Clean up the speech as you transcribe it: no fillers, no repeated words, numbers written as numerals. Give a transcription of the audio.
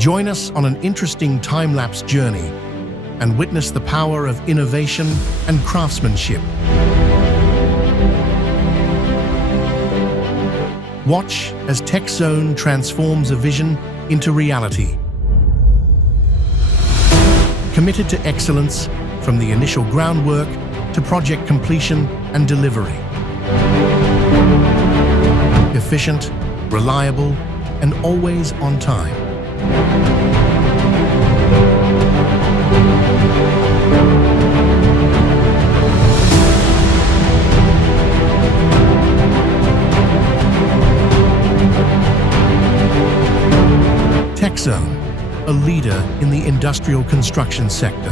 Join us on an interesting time-lapse journey and witness the power of innovation and craftsmanship. Watch as Tekzone transforms a vision into reality. Committed to excellence from the initial groundwork to project completion and delivery. Efficient, reliable, and always on time. Tekzone, a leader in the industrial construction sector.